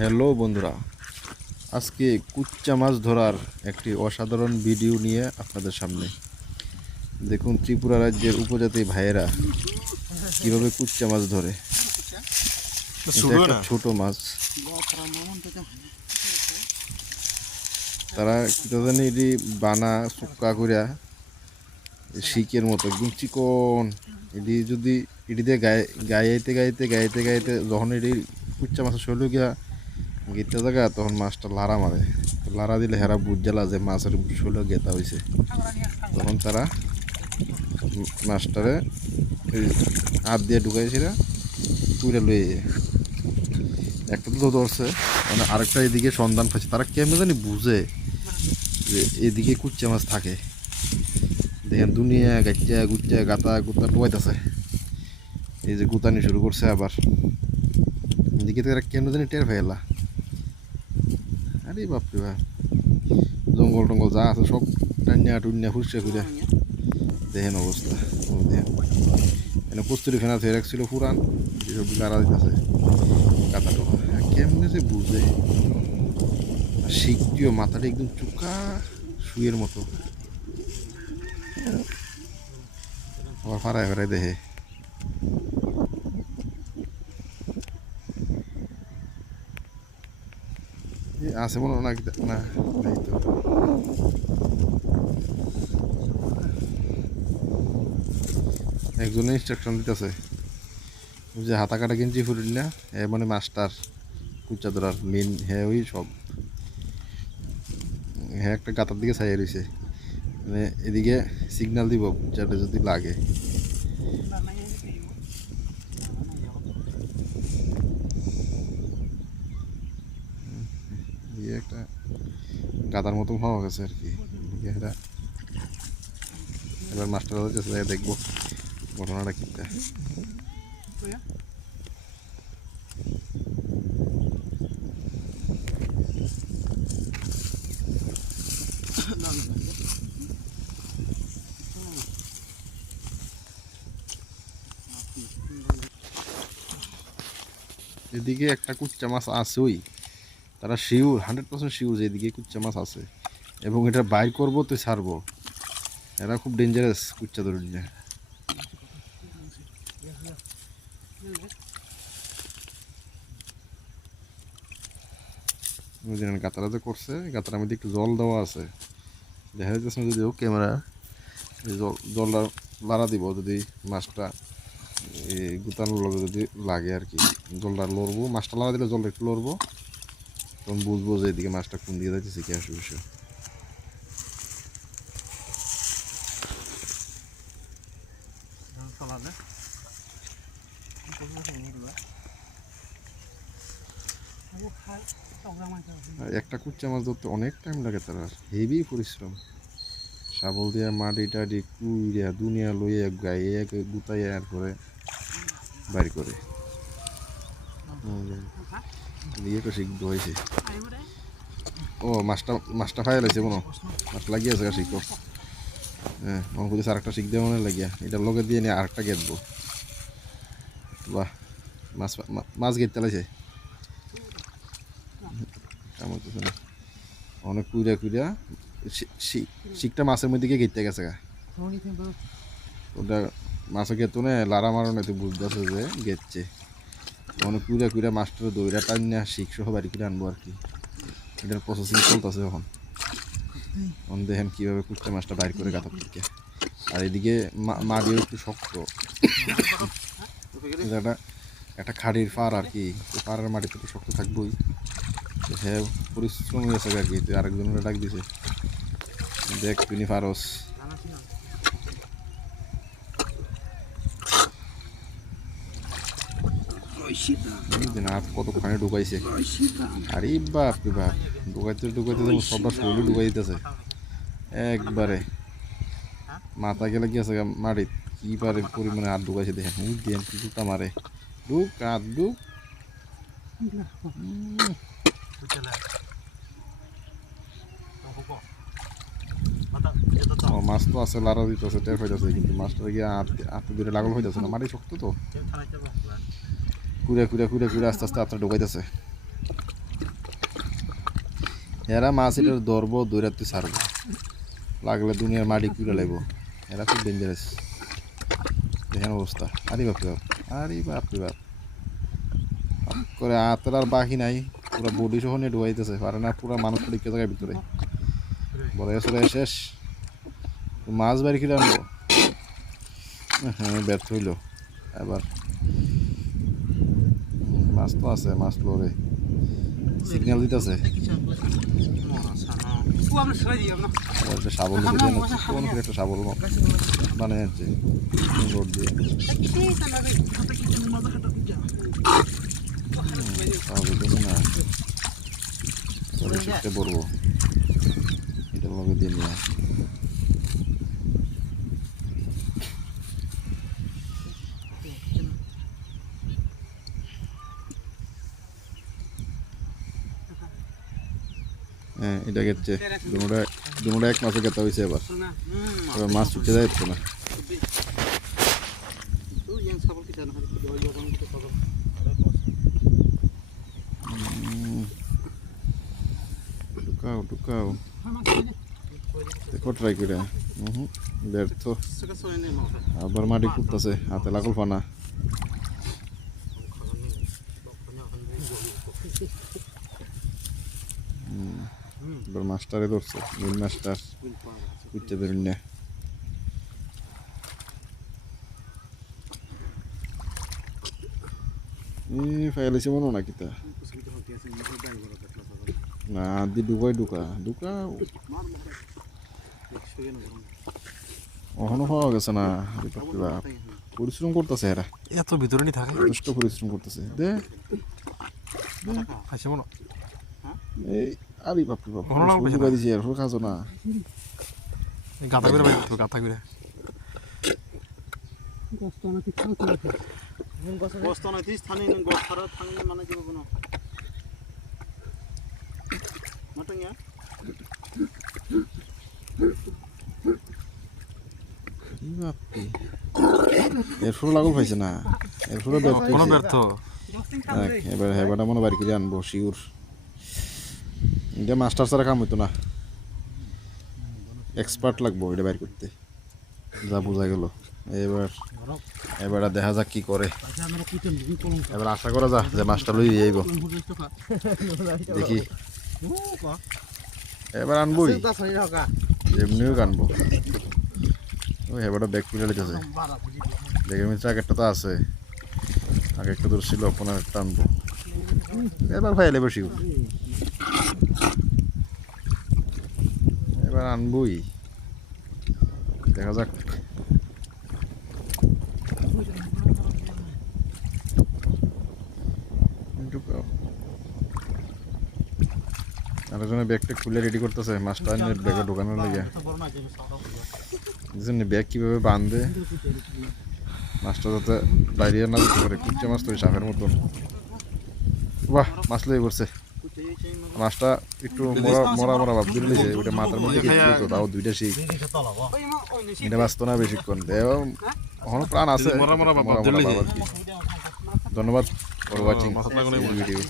Hello বন্ধুরা, আজকে কুচ্চা মাছ ধরার একটি অসাধারণ ভিডিও নিয়ে আপনাদের সামনে। দেখুন ত্রিপুরা রাজ্যের উপজাতি ভাইয়েরা কিভাবে কুচ্চা মাছ ধরে। এটা একটা ছোট মাছ, তারা কিতা জানি এটি বানা চুক্কা করিয়া শিকের মতো একদম চিকন। এটি যদি এটি দিয়ে গাইতে গাইতে গাইতে গাইতে যখন এটি কুচ্চা মাছের শৈল গিয়া গেতে জায়গা তখন মাছটা লাড়া মারে। লাড়া দিলে হেরা বুঝ জ্বালা যে মাছের শৈল গেতা হয়েছে। তখন তারা মাছটারে হাত দিয়ে ঢুকাইছিল পুরে লয়ে একটা তো ধরছে, মানে আরেকটা এদিকে সন্ধান পাইছে। তারা কেমনে জানি বুঝে যে এদিকে কুচ্চা মাছ থাকে। দেখেন দুনিয়া গাইচা গুচ্চা গাতা গুতা টোয়াইতেছে, এই যে গুতানি শুরু করছে আবার। এদিকে তারা কেমনে জানি টের পাইলা। আরে বাপরে বাপ, জঙ্গল টঙ্গল যা আছে সব টান্যা টুন্যা ফুসে ঘুরে দেখেন অবস্থা। দেখেন এনে কস্তুরি ফেনা ধরে রাখছিল পুরান, যেসব লাড়া দিতেছে কাতা টোকা। কেমনে যে বুঝে, শিখটিও মাথাটা একদম চুকা শুয়ের মতো। আবার ফারায় ফারায় দেখে। আছে মনে না না নেই তো। একজনে ইনস্ট্রাকশন দিতেছে যে হাতা কাটা গেঞ্জি ফুরিল না, এ মানে মাস্টার কুচা ধরার মেন। হ্যাঁ ওই সব হ্যাঁ একটা গাতার দিকে ছাইয়া রয়েছে, মানে এদিকে সিগন্যাল দিব কুচাটা যদি লাগে। একটা গাদার মতো হওয়া গেছে আর কি। এটা এবার মাস্টার কাছে দেখবো ঘটনাটা কিটা। এদিকে একটা কুচ্চা মাছ আছে, ওই তারা শিওর 100% শিওর যে এদিকে কুচ্চা মাছ আছে এবং এটা বাইর করবো তো ছাড়বো। এরা খুব ডেঞ্জারাস কুচ্চা ধরে নিয়ে। বুঝলেন গাতারা যে করছে, গাতার মধ্যে একটু জল দেওয়া আছে, দেখা যাচ্ছে যদি ও ক্যামেরা জলটা লাড়া দিব, যদি মাছটা এই গুতানোর লগে যদি লাগে আর কি, জলটা লড়বো, মাছটা লাড়া দিলে জলটা একটু লড়বো, তখন বুঝবো যে এদিকে মাছটা কোন দিকে যাইতেছে কি আসে বিষয়। একটা কুচ্চা মাছ ধরতে অনেক টাইম লাগে, তার হেভি পরিশ্রম। শাবল দিয়া মাটি টাটি কুইয়া দুনিয়া লইয়া গাইয়া গুতাইয়া আর করে বাড়ি করে দিয়ে তো শিখ হয়েছে। ও মাছটা মাছটা খাইয়া লাগছে কোনো মাছটা লাগিয়ে আছে শিখ। হ্যাঁ আমার বুঝেছে আরেকটা শিখ দেওয়া মনে লাগিয়া এটা লগে দিয়ে নিয়ে আরেকটা গেতবো। বাহ, মাছ মাছ গেতে লাগছে আমার কিছু না, অনেক কুইরা কুইরা শিকটা মাছের মধ্যে গিয়ে গেতে গেছে গা। ওটা মাছও গেত না, লাড়া মারো না, তো বুঝতেছে যে গেচ্ছে। অনেক কুইরা কুইরা মাছটা দইরা টান না শিখ সহ বাড়ি করে আনবো আর কি। এটার প্রসেসিং চলতেছে এখন। দেখেন কীভাবে কুচটা মাছটা বাইর করে গাতার থেকে। আর এদিকে মাটিও একটু শক্ত, এটা একটা খাড়ির ফার আর কি, ফাড়ের মাটিতে একটু শক্ত থাকবোই। হ্যাঁ পরিশ্রম হয়েছে আর কি। তুই আরেকজনের ডাক দিছে, দেখ তুমি ফারস। হাত কতখানি ঢুকাইছে, আরে বাপ রে বাপ, ঢুকাইতে ঢুকাইতে যেমন সবটা শরীরে ঢুকাই দিতেছে একবারে। মাথা গেলে কি আছে মাটিত কি পারে পরিমাণে হাত ঢুকাইছে দেখেন। দেন জুতা মারে ঢুক হাত ঢুক। মাছ তো আছে লাড়া দিতেছে টের পাইতেছে, কিন্তু মাছটা গিয়ে হাতে ধরে লাগল হইতেছে না, মাটি শক্ত তো। কুড়ে কুড়ে কুড়ে কুড়ে আস্তে আস্তে হাতটা ঢুকাইতেছে। এরা মাছ এটা ধরবো দৌড়াতে ছাড়বো লাগলে দুনিয়ার মাটি কুড়ে লাগব এরা খুব ডেঞ্জারাস দেখেন অবস্থা আরে বাপ রে বাপ আরে বাপ রে বাপ করে হাতের আর বাকি নাই পুরো বডি সহ নিয়ে ঢুকাইতেছে পারে না পুরো মানুষ পরীক্ষা জায়গার ভিতরে বলে চলে শেষ মাছ বাড়ি কিনে আনবো হ্যাঁ ব্যর্থ হইল এবার মাছ তো আছে মাছ লড়ে সিগন্যাল দিতেছে একটা শাবল কোন একটা শাবল বানিয়ে আনছে রোড দিয়ে না শিখতে পড়বো এটা লগে দিয়ে নিয়ে হ্যাঁ এটা গেছে দুটা এক মাসে খেতে হয়েছে এবার এবার মাছ ছুটে যায় না ঢুকাও ঢুকাও দেখো ট্রাই করে ব্যর্থ আবার মাটি খুঁড়তেছে হাতে লাগল ফানা এবার মাস্টারে ধরছে মিল মাস্টার বুঝতে পারেন না ফাইলেছে মনে নাকি তা না দি ঢুকাই ঢুকা ঢুকা এখনো পাওয়া গেছে না পরিশ্রম করতেছে এরা এত ভিতরে নি থাকে যথেষ্ট পরিশ্রম করতেছে দে খাইছে মনে এই আরে বাপ রে বাপ ঢুকা দিছি আর খাজো না গাতা করে বাইরে গাতা করে গস্ত নাতি স্থানীয় গছ ছাড়া থাকলে মানে কি বলবো না মাটঙ্গা এরপর লাগল পাইছে না এরপরে কোনো ব্যর্থ এবার হেবাটা মনে বাড়ি করে আনবো শিউর এটা মাস্টার ছাড়া কাম হইতো না এক্সপার্ট লাগবো এটা বাইর করতে যা বোঝা গেল এবার দেখা যাক কি করে এবার আশা করা যা যে মাস্টার লই যাইব দেখি এবার আনবই এমনিও আনবো ওই হেবাটা ব্যাগ তুলে লিখেছে ব্যাগের মধ্যে আগেরটা তো আছে আগে একটা দূর ছিল আপনার একটা আনবো এবার ভাই এলে বসি এবার আনবই দেখা যাক আরেকজনে ব্যাগটা খুলে রেডি করতেছে মাছটা নেট ব্যাগে ঢোকানোর লেগে ব্যাগ কিভাবে বাঁধবে মাছটা যাতে বাইরে না যেতে পারে কুচা মাছ তো সাপের মতন বাহ মাছ লেগে পড়ছে মাছটা একটু মরা মরা ভাব দিলে ওটা মাথার মধ্যে তো তাও দুইটা শিখ এটা বাঁচতো না বেশিক্ষণ এখনো প্রাণ আছে মরা মরা ভাব আর কি ধন্যবাদ ফর ওয়াচিং ভিডিও